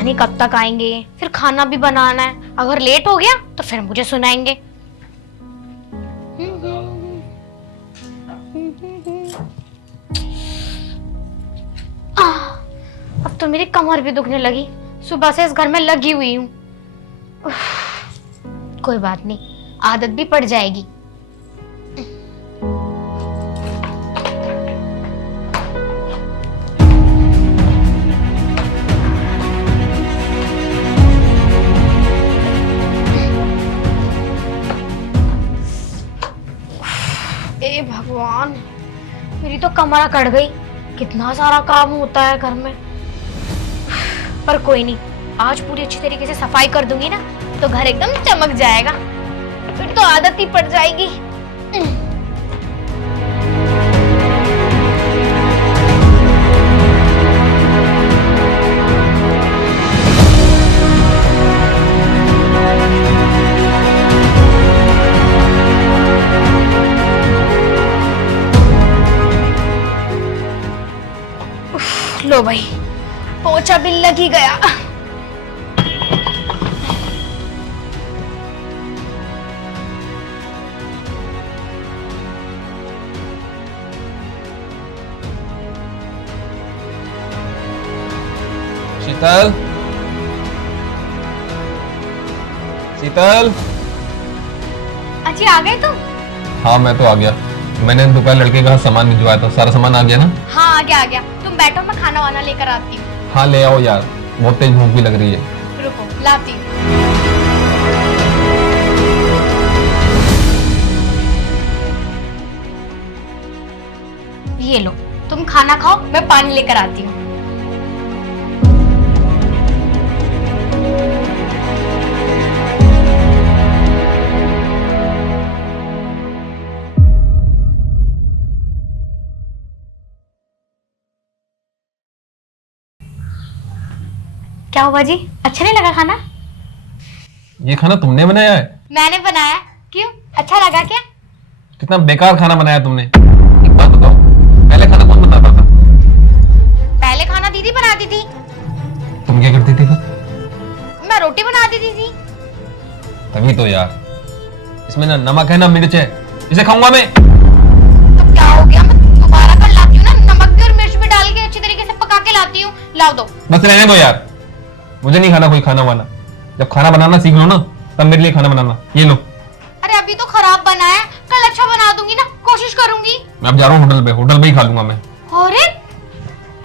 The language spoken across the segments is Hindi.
पता नहीं कब तक आएंगे, फिर खाना भी बनाना है, अगर लेट हो गया तो फिर मुझे सुनाएंगे। अब तो मेरी कमर भी दुखने लगी, सुबह से इस घर में लगी हुई हूँ। कोई बात नहीं, आदत भी पड़ जाएगी। ए भगवान, मेरी तो कमर अकड़ गई। कितना सारा काम होता है घर में। पर कोई नहीं, आज पूरी अच्छी तरीके से सफाई कर दूंगी ना तो घर एकदम चमक जाएगा, फिर तो आदत ही पड़ जाएगी। लो भाई, पोछा भी लग ही गया। शीतल, शीतल। अजी आ गए तुम? हाँ मैं तो आ गया। मैंने दोपहर लड़के का सामान भिजवाया था, सारा सामान आ गया ना? हाँ आ गया आ गया। तुम बैठो, मैं खाना वाना लेकर आती हूँ। हाँ ले आओ यार, बहुत तेज भूख भी लग रही है। रुको लाती हूँ। ये लो, तुम खाना खाओ, मैं पानी लेकर आती हूँ। क्या हुआ जी, अच्छा नहीं लगा खाना? ये खाना तुमने बनाया है? मैंने बनाया। क्यों, अच्छा लगा क्या? कितना बेकार खाना बनाया तुमने। एक बात बताओ, पहले खाना कौन बनाता था? पहले खाना दीदी बनाती थी। तुम क्या करती थी फिर? मैं रोटी बना देती थी। तभी तो यार, इसमें ना नमक है ना मिर्च है, इसे खाऊंगा मैं। तो क्या हो गया, मैं दोबारा कर लाती हूँ ना, नमक भी और मिर्च भी डाल के अच्छी तरीके से पका के लाती हूँ। लाओ दो। बस रहने दो यार, मुझे नहीं खाना कोई खाना वाना। जब खाना बनाना सीख लो ना तब मेरे लिए खाना बनाना। ये लो। अरे अभी तो खराब बना है, कल अच्छा बना दूंगी ना, कोशिश करूंगी। मैं अब जा रहा हूँ होटल पे, होटल पे ही खा लूंगा मैं। अरे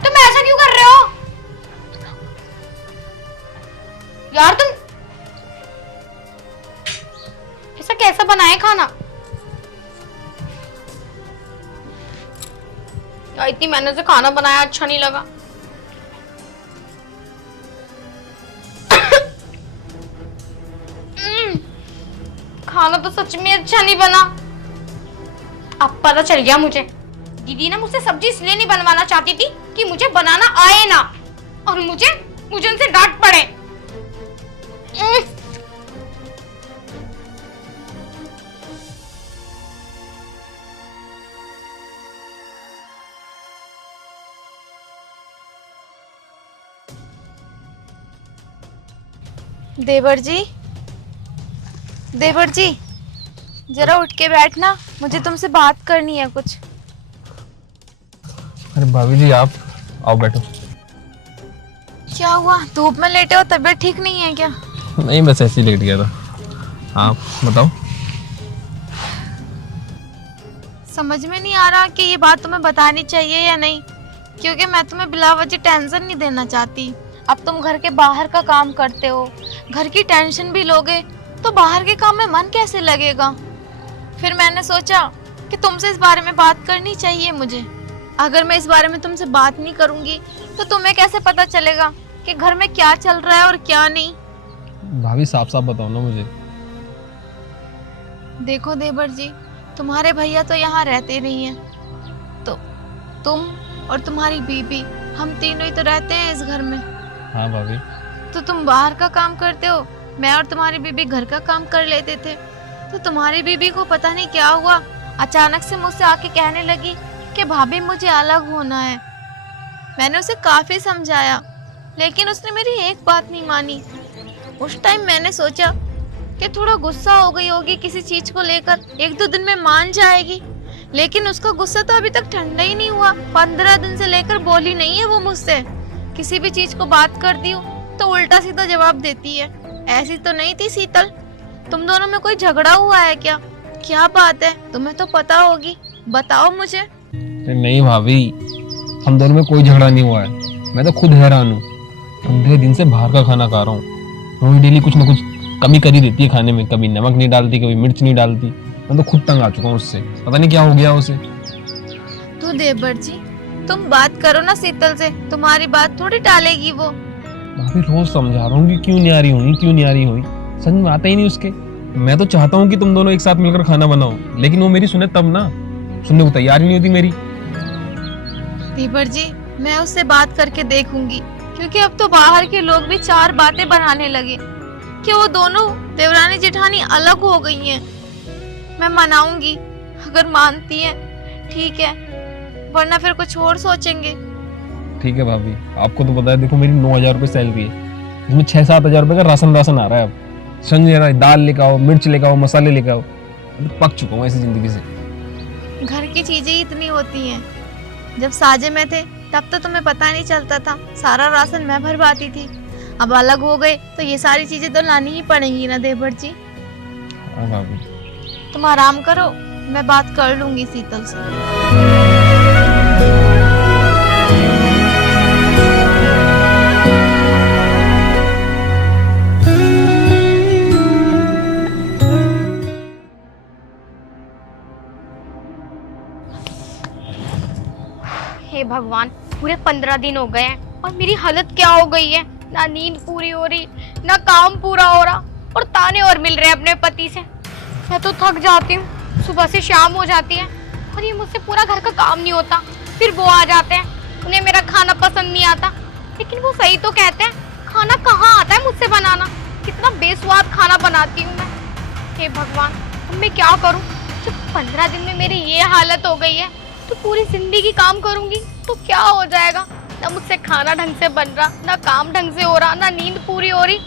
तुम ऐसा क्यों कर रहे हो यार? तुम ऐसा कैसा बनाए खाना यार? इतनी मेहनत से खाना बनाया, अच्छा नहीं लगा। खाना तो सच में अच्छा नहीं बना। अब पता चल गया मुझे, दीदी ना मुझसे सब्जी इसलिए नहीं बनवाना चाहती थी कि मुझे बनाना आए ना, और मुझे उनसे डांट पड़े। देवर जी, देवर जी, जरा उठ के बैठना, मुझे तुमसे बात करनी है कुछ। अरे भाभी जी आप आओ बैठो। क्या हुआ, धूप में लेटे हो, तबीयत ठीक नहीं है क्या? नहीं बस ऐसे ही लेट गया था। हाँ बताओ। समझ में नहीं आ रहा कि ये बात तुम्हें बतानी चाहिए या नहीं, क्योंकि मैं तुम्हें बिला वजह टेंशन नहीं देना चाहती। अब तुम घर के बाहर का काम करते हो, घर की टेंशन भी लोगे तो बाहर के काम में मन कैसे लगेगा। फिर मैंने सोचा कि तुमसे इस बारे में बात करनी चाहिए मुझे। अगर मैं इस बारे में तुमसे बात नहीं करूंगी तो तुम्हें कैसे पता चलेगा कि घर में क्या चल रहा है और क्या नहीं। भाभी साफ साफ बताओ ना मुझे। देखो देवर जी, तुम्हारे भैया तो यहाँ रहते नहीं हैं, तो तुम और तुम्हारी बीबी, हम तीनों ही तो रहते हैं इस घर में। हाँ भाभी। तो तुम बाहर का काम करते हो, मैं और तुम्हारी बीबी घर का काम कर लेते थे। तो तुम्हारी बीबी को पता नहीं क्या हुआ, अचानक से मुझसे आके कहने लगी कि भाभी मुझे अलग होना है। मैंने उसे काफी समझाया लेकिन उसने मेरी एक बात नहीं मानी। उस टाइम मैंने सोचा कि थोड़ा गुस्सा हो गई होगी किसी चीज को लेकर, 1-2 दिन में मान जाएगी, लेकिन उसका गुस्सा तो अभी तक ठंडा ही नहीं हुआ। 15 दिन से लेकर बोली नहीं है वो मुझसे। किसी भी चीज को बात करती हूँ तो उल्टा सीधा जवाब देती है। ऐसी तो नहीं थी शीतल। तुम दोनों में कोई झगड़ा हुआ है क्या? क्या बात है, तुम्हें तो पता होगी, बताओ मुझे। नहीं भाभी, हम दोनों में कोई झगड़ा नहीं हुआ है। मैं तो खुद हैरान हूँ, 15 दिन से बाहर का खाना खा रहा हूँ। रोज डेली कुछ ना कुछ कमी कर ही देती है खाने में, कभी नमक नहीं डालती, कभी मिर्च नहीं डालती। मैं तो खुद तंग आ चुका हूँ उससे, पता नहीं क्या हो गया उसे। तो देवर जी, तुम बात करो ना शीतल से, तुम्हारी बात थोड़ी टालेगी वो। भाभी रोज समझा रहा हूँ कि क्यों नहीं आ रही हुई, क्यों नहीं आ रही हुई, समझ में आता ही नहीं उसके। मैं तो चाहता हूँ कि तुम दोनों एक साथ मिलकर खाना बनाओ, लेकिन वो मेरी सुने तब ना, सुनने को तैयार ही नहीं होती मेरी। देवर जी, मैं उससे बात करके देखूंगी, क्योंकि अब तो बाहर के लोग भी 4 बातें बनाने लगे कि वो दोनों देवरानी जेठानी अलग हो गई हैं। मैं मनाऊंगी, अगर मानती है ठीक है, वरना फिर कुछ और सोचेंगे। ठीक है भाभी, आपको तो पता है, देखो मेरी 9,000 रुपये सैलरी है, इसमें 6-7 हजार रुपये का राशन आ रहा है। अब समझ रहा है, दाल लेकर आओ, मिर्च लेकर आओ, मसाले लेकर आओ। मैं तो पक चुका हूँ ऐसी जिंदगी से। घर की चीजें ही इतनी होती हैं। जब साजे में थे तब तो तुम्हें पता नहीं चलता था, सारा राशन मैं भरवाती थी। अब अलग हो गए तो ये सारी चीजें तो लानी ही पड़ेंगी ना देवर जी। हाँ भाभी, तुम आराम करो, मैं बात कर लूंगी शीतल से। हे भगवान, पूरे 15 दिन हो गए हैं और मेरी हालत क्या हो गई है। ना नींद पूरी हो रही, ना काम पूरा हो रहा, और ताने और मिल रहे हैं अपने पति से। मैं तो थक जाती हूँ, सुबह से शाम हो जाती है और ये मुझसे पूरा घर का काम नहीं होता। फिर वो आ जाते हैं, उन्हें मेरा खाना पसंद नहीं आता, लेकिन वो सही तो कहते हैं, खाना कहाँ आता है मुझसे बनाना। कितना बेस्वाद खाना बनाती हूँ मैं। हे भगवान, अब मैं क्या करूँ? जब 15 दिन में मेरी ये हालत हो गई है तो पूरी जिंदगी काम करूंगी तो क्या हो जाएगा? ना मुझसे खाना ढंग से बन रहा, ना काम ढंग से हो रहा, ना नींद पूरी हो रही।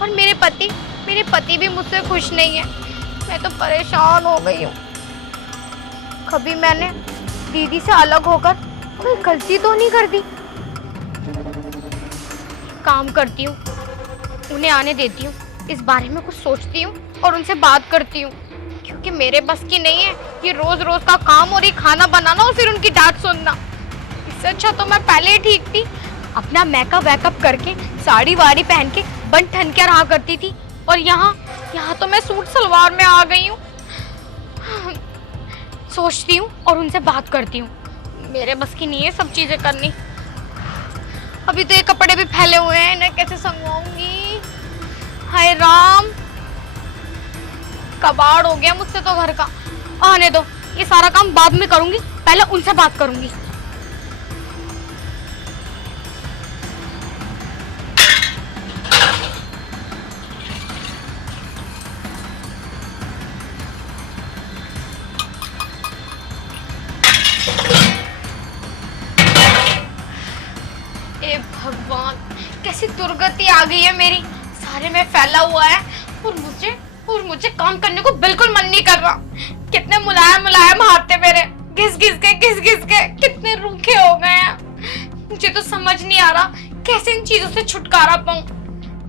और मेरे पति भी मुझसे खुश नहीं है। मैं तो परेशान हो गई हूँ। कभी मैंने दीदी से अलग होकर कोई गलती तो नहीं कर दी। काम करती हूँ, उन्हें आने देती हूँ, इस बारे में कुछ सोचती हूँ और उनसे बात करती हूँ, क्योंकि मेरे बस की नहीं है ये रोज रोज का काम और ये खाना बनाना और फिर उनकी डांट सुनना। इससे अच्छा तो मैं पहले ही ठीक थी, अपना मेकअप वैकअप करके साड़ी वाड़ी पहन के बन ठन के रहा करती थी। और यहाँ तो मैं सूट सलवार में आ गई हूँ। सोचती हूँ और उनसे बात करती हूँ, मेरे बस की नहीं है सब चीजें करनी। अभी तो ये कपड़े भी फैले हुए हैं, इन्हें कैसे संगवाऊंगी? हाय राम, कबाड़ हो गया मुझसे तो घर का। आने दो, ये सारा काम बाद में करूंगी, पहले उनसे बात करूंगी। हे भगवान, कैसी दुर्गति आ गई है मेरी। सारे में फैला हुआ है और मुझे काम करने को बिल्कुल मन नहीं कर रहा। कितने मुलायम मुलायम हाथ थे मेरे, घिस घिस के कितने रूखे हो गए हैं। मुझे तो समझ नहीं आ रहा कैसे इन चीजों से छुटकारा पाऊं।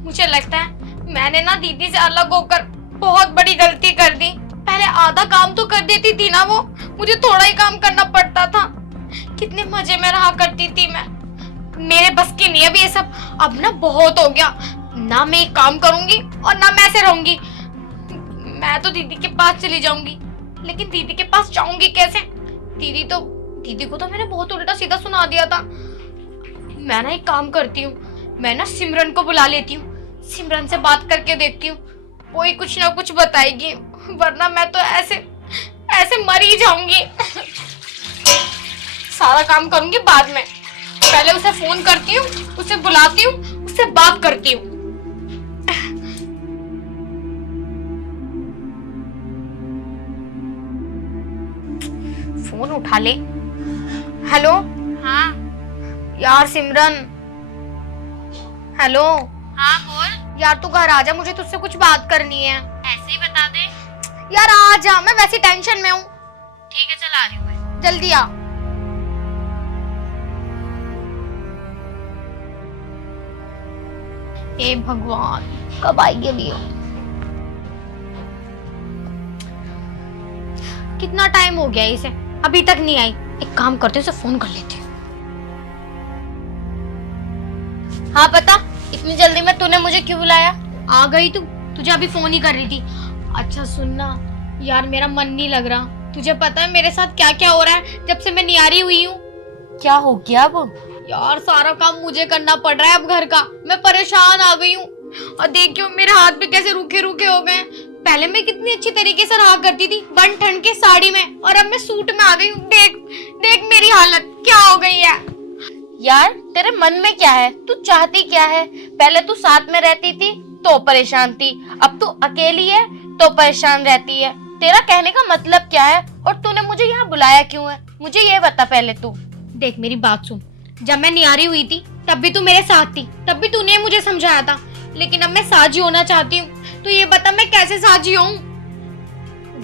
मुझे लगता है मैंने ना दीदी से अलग होकर बहुत बड़ी गलती कर दी। पहले आधा काम तो कर देती थी ना वो, मुझे थोड़ा ही काम करना पड़ता था। कितने मजे में रहा करती थी मैं। मेरे बस की नहीं अभी ये सब। अब ना बहुत हो गया, ना मैं एक काम करूंगी और ना मैं ऐसे रहूंगी। मैं तो दीदी के पास चली जाऊंगी, लेकिन दीदी के पास जाऊंगी कैसे? दीदी को तो मैंने बहुत उल्टा सीधा सुना दिया था। मैं ना एक काम करती हूँ, मैं ना सिमरन को बुला लेती हूँ, सिमरन से बात करके देखती हूँ, कोई कुछ ना कुछ बताएगी, वरना मैं तो ऐसे मर ही जाऊंगी। सारा काम करूंगी बाद में, पहले उसे फोन करती हूँ, उसे बुलाती हूँ, उससे बात करती हूँ। फोन उठा ले। हेलो। हाँ यार सिमरन, हेलो। हाँ बोल। यार तू घर आ जा, मुझे तुझसे कुछ बात करनी है। ऐसे ही बता दे। यार आ जा, मैं वैसी टेंशन में हूँ। ठीक है चल आ रही हूँ मैं। जल्दी आ। हे भगवान, कब आएगी अभी ये? कितना टाइम हो गया इसे, अभी तक नहीं आई। एक काम करते हैं, उसे फोन कर लेते हैं। हाँ बता, इतनी जल्दी में तूने मुझे क्यों बुलाया? आ गई तू, तुझे अभी फोन ही कर रही थी। अच्छा सुनना यार, मेरा मन नहीं लग रहा। तुझे पता है मेरे साथ क्या क्या हो रहा है जब से मैं नियारी हुई हूँ? क्या हो गया अब? यार सारा काम मुझे करना पड़ रहा है अब घर का। मैं परेशान आ गई हूँ। और देखियो मेरे हाथ भी कैसे रूखे रूखे हो गए। पहले मैं कितनी अच्छी तरीके से रहा करती थी बन ठंड के साड़ी में, और अब मैं सूट में आ गई हूँ। देख देख मेरी हालत क्या हो गई है। यार तेरे मन में क्या है? तू चाहती क्या है? पहले तू साथ में रहती थी तो परेशान थी, अब तू अकेली है तो परेशान रहती है। तेरा कहने का मतलब क्या है? और तूने मुझे यहाँ बुलाया क्यों है? मुझे ये बता पहले तू। देख मेरी बात सुन, जब मैं नियारी हुई थी तब भी तू मेरे साथ थी, तब भी तूने मुझे समझाया था। लेकिन अब मैं साझी होना चाहती हूँ, तो ये बता मैं कैसे साझी हूँ?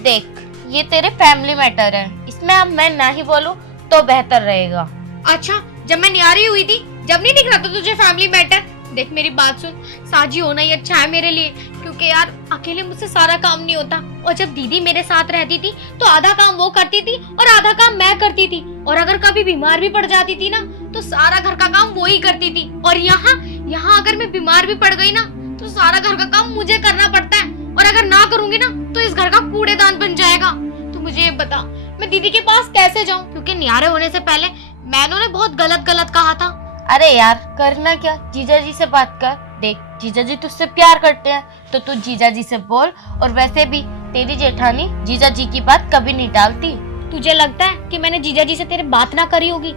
देख ये तेरे फैमिली मैटर है, इसमें अब मैं ना ही बोलूं तो बेहतर रहेगा। अच्छा जब मैं नियारी हुई थी, जब नहीं दिख रहा था तुझे फैमिली मैटर? देख मेरी बात सुन, साझी होना ही अच्छा है मेरे लिए, क्योंकि यार अकेले मुझसे सारा काम नहीं होता। और जब दीदी मेरे साथ रहती थी तो आधा काम वो करती थी और आधा काम मैं करती थी। और अगर कभी बीमार भी पड़ जाती थी ना तो सारा घर का काम वो ही करती थी। और यहाँ अगर मैं बीमार भी पड़ गई ना तो सारा घर का काम मुझे करना पड़ता है। और अगर ना करूंगी ना तो इस घर का कूड़ेदान बन जाएगा। तो मुझे ये बता मैं दीदी के पास कैसे जाऊं? क्योंकि नियारे होने से पहले मैंने उन्हें बहुत गलत कहा था। अरे यार करना क्या, जीजा जी से बात कर। देख जीजा जी तुझसे प्यार करते हैं तो तू जीजा जी से बोल। और वैसे भी तेरी जेठानी जीजा जी की बात कभी नहीं टालती। तुझे लगता है कि मैंने जीजा जी से तेरे बात ना करी होगी?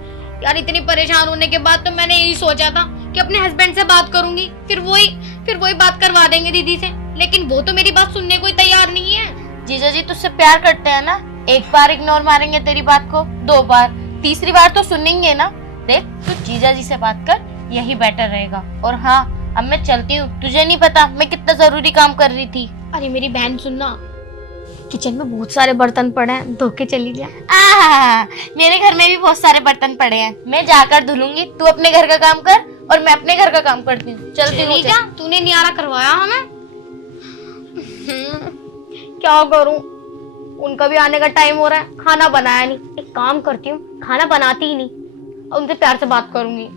यार इतनी परेशान होने के बाद तो मैंने यही सोचा था कि अपने हस्बैंड से बात करूंगी, फिर वही बात करवा देंगे दीदी से। लेकिन वो तो मेरी बात सुनने को तैयार नहीं है। जीजा जी तुझसे प्यार करते हैं ना, एक बार इग्नोर मारेंगे तेरी बात को, 2 बार, तीसरी बार तो सुनेंगे ना। देख तू जीजा जी से बात कर, यही बेटर रहेगा। और हाँ अब मैं चलती हूँ, तुझे नहीं पता मैं कितना जरूरी काम कर रही थी। अरे मेरी बहन सुनना, किचन में बहुत सारे बर्तन पड़े हैं, धो के चली जा। मेरे घर में भी बहुत सारे बर्तन पड़े हैं, मैं जाकर धुलूंगी। तू अपने घर का काम कर और मैं अपने घर का काम करती हूँ। चलती हूँ। क्या तूने नियारा करवाया हमें? क्या करूँ, उनका भी आने का टाइम हो रहा है, खाना बनाया नहीं। एक काम करती हूँ, खाना बनाती ही नहीं और उनसे प्यार से बात करूंगी।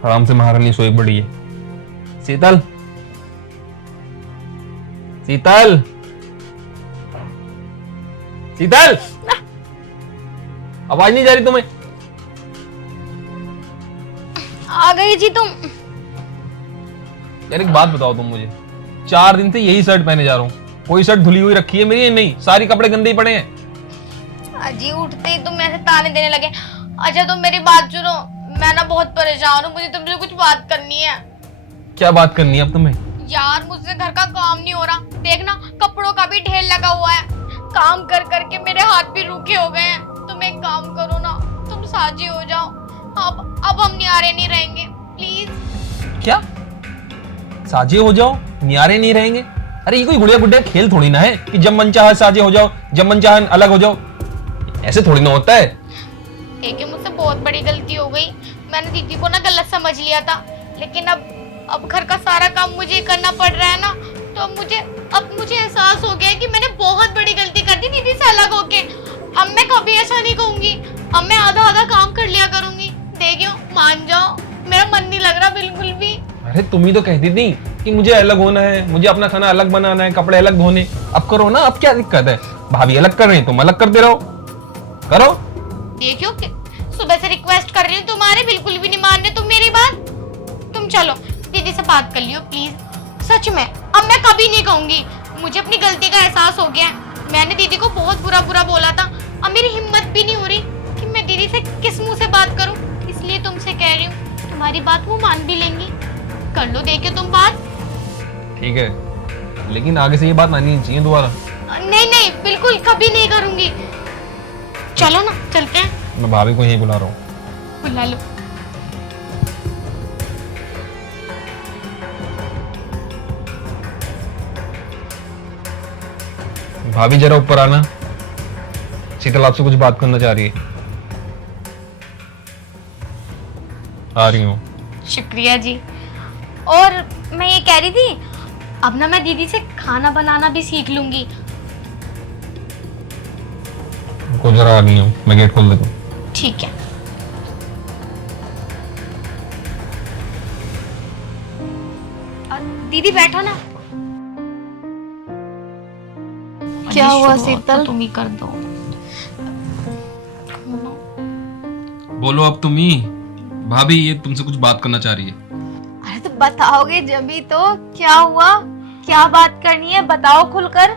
आराम से महारानी सोई पड़ी है। शीतल, शीतल, शीतल, आवाज नहीं जा रही तुम्हें? आ गई जी तुम। यार एक बात बताओ तुम मुझे, 4 दिन से यही शर्ट पहने जा रहा हूँ, कोई शर्ट धुली हुई रखी है मेरी? ये नहीं, सारी कपड़े गंदे ही पड़े हैं। अजी उठते ही तुम ऐसे ताने देने लगे। अच्छा तुम मेरी बात सुनो, मैं ना बहुत परेशान हूँ, मुझे तुमसे कुछ बात करनी है। क्या बात करनी है अब तुम्हें? यार मुझसे घर का काम नहीं हो रहा, देखना कपड़ों का भी ढेर लगा हुआ है। काम कर करके मेरे हाथ भी रूखे हो गए हैं। तुम एक काम करो ना, तुम साझी हो जाओ। अब हम नियारे नहीं रहेंगे प्लीज। क्या साझे हो जाओ, नियारे नहीं रहेंगे? अरे ये कोई गुड़िया गुड्डिया खेल थोड़ी ना है कि जब मन चाहे साझे हो जाओ, जब मन चाहे अलग हो जाओ। ऐसे थोड़ी ना होता है। देखिए मुझसे बहुत बड़ी गलती हो गई, मैंने दीदी को ना गलत समझ लिया था। लेकिन अब घर का सारा काम मुझे करना पड़ रहा है ना, तो अब मुझे एहसास हो गया है कि मैंने बहुत बड़ी गलती कर दी दीदी से अलग होके। अब मैं कभी ऐसा नहीं कहूंगी, अब मैं आधा काम कर लिया करूंगी। देखियो मान जाओ, मेरा मन नहीं लग रहा बिल्कुल भी। अरे तुम ही तो कहती थी कि मुझे अलग होना है, मुझे अपना खाना अलग बनाना है, कपड़े अलग धोने। अब करो ना, अब क्या दिक्कत है? भाभी अलग कर रही है, तुम अलग करते रहो, करो। देखियो सुबह से रिक्वेस्ट कर रही हूँ तुम्हारे, बिल्कुल भी नहीं मान रहे तुम मेरी बात। तुम चलो दीदी से बात कर लियो प्लीज। सच में अब मैं कभी नहीं कहूंगी, मुझे अपनी गलती का एहसास हो गया है। मैंने दीदी को बहुत बुरा बोला था, अब मेरी हिम्मत भी नहीं हो रही कि मैं दीदी से किस मुंह से बात करूं। इसलिए तुमसे कह रही हूँ, तुम्हारी बात वो मान भी लेंगी। कर लो देखियो तुम बात। ठीक है लेकिन आगे से ये बात आनी नहीं चाहिए दोबारा। नहीं नहीं, बिल्कुल कभी नहीं करूंगी। चलो ना, चलते हैं। मैं भाभी को यहीं बुला रहा हूँ। बुला लो। भाभी जरा ऊपर आना, शीतल आपसे कुछ बात करना चाह रही है। आ रही हूँ। शुक्रिया जी। और मैं ये कह रही थी, अब ना मैं दीदी से खाना बनाना भी सीख लूंगी। को जरा आ रही हूँ, मैं गेट खोल देता हूँ। ठीक है। दीदी बैठो ना। क्या हुआ शुरुआत शीतल? तो तुम ही कर दो। बोलो अब तुम ही। भाभी ये तुमसे कुछ बात करना चाह रही है। अरे तो बताओगे जभी तो। क्या हुआ? क्या बात करनी है, बताओ खुलकर।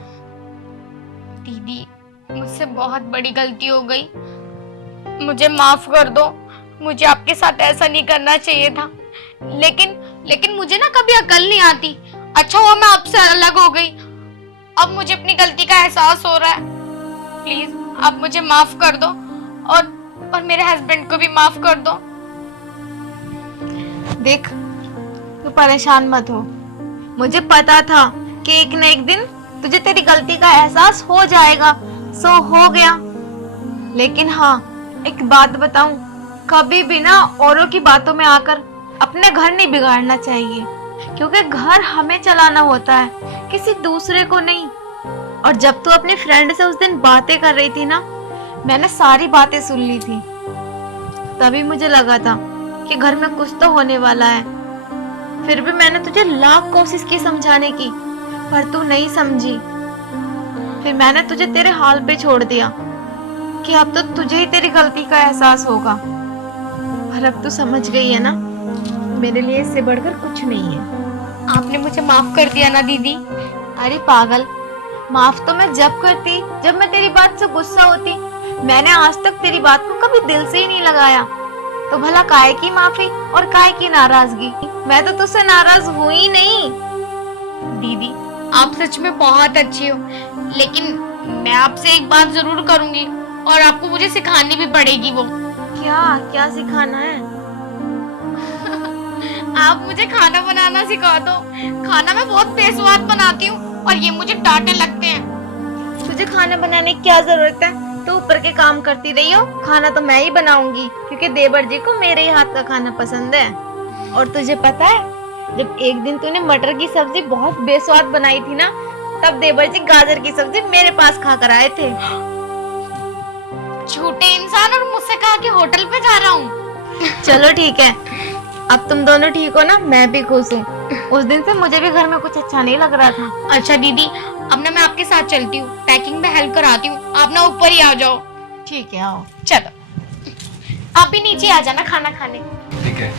दीदी, मुझसे बहुत बड़ी गलती हो गई, मुझे माफ कर दो। मुझे आपके साथ ऐसा नहीं करना चाहिए था, लेकिन मुझे ना कभी अकल नहीं आती। अच्छा हुआ मैं आपसे अलग हो गई। अब मुझे अपनी गलती का एहसास हो रहा है। प्लीज आप मुझे माफ कर दो, और मेरे हस्बैंड को भी माफ कर दो। देख, तू परेशान मत हो। मुझे पता था कि एक न एक दिन तुझे तेरी गलती का एहसास हो जाएगा, सो हो गया। लेकिन हाँ, एक बात बताऊं, कभी भी ना औरों की बातों में आकर अपने घर नहीं बिगाड़ना चाहिए, क्योंकि घर हमें चलाना होता है, किसी दूसरे को नहीं। और जब तू अपनी फ्रेंड से उस दिन बातें कर रही थी ना, मैंने सारी बातें सुन ली थी। तभी मुझे लगा था कि घर में कुछ तो होने वाला है। फिर भी मैंने तुझे लाख कोशिश की समझाने की, पर तू नहीं समझी। फिर मैंने तुझे तेरे हाल पे छोड़ दिया कि अब तो तुझे ही तेरी गलती का एहसास होगा। पर अब तू समझ गई है ना, मेरे लिए इससे बढ़कर कुछ नहीं है। आपने मुझे माफ कर दिया ना दीदी? अरे पागल, माफ तो मैं जब करती जब मैं तेरी बात से गुस्सा होती। मैंने आज तक तेरी बात को कभी दिल से ही नहीं लगाया, तो भला काहे की माफी और काहे की नाराजगी? मैं तो तुझसे नाराज हुई नहीं। दीदी, आप सच में बहुत अच्छी हो, लेकिन मैं आपसे एक बात जरूर करूंगी, और आपको मुझे सिखानी भी पड़ेगी वो। क्या क्या सिखाना है? आप मुझे खाना बनाना सिखा दो। खाना मैं बहुत बेस्वाद बनाती हूँ, और ये मुझे डांटने लगते हैं। तुझे खाना बनाने की क्या जरूरत है? तू ऊपर के काम करती रही हो, खाना तो मैं ही बनाऊंगी, क्योंकि देवर जी को मेरे ही हाथ का खाना पसंद है। और तुझे पता है, जब एक दिन तूने मटर की सब्जी बहुत बेस्वाद बनाई थी ना, तब देवर जी गाजर की सब्जी मेरे पास खा कर आए थे। झूठे इंसान, और मुझसे कहा कि होटल पे जा रहा हूँ। चलो ठीक है, अब तुम दोनों ठीक हो ना, मैं भी खुश हूँ। उस दिन से मुझे भी घर में कुछ अच्छा नहीं लग रहा था। अच्छा दीदी, अब ना मैं आपके साथ चलती हूँ, पैकिंग में हेल्प कराती हूँ। आप ना ऊपर ही आ जाओ। ठीक है, आओ। चलो, आप भी नीचे आ जाना खाना खाने। ठीक है।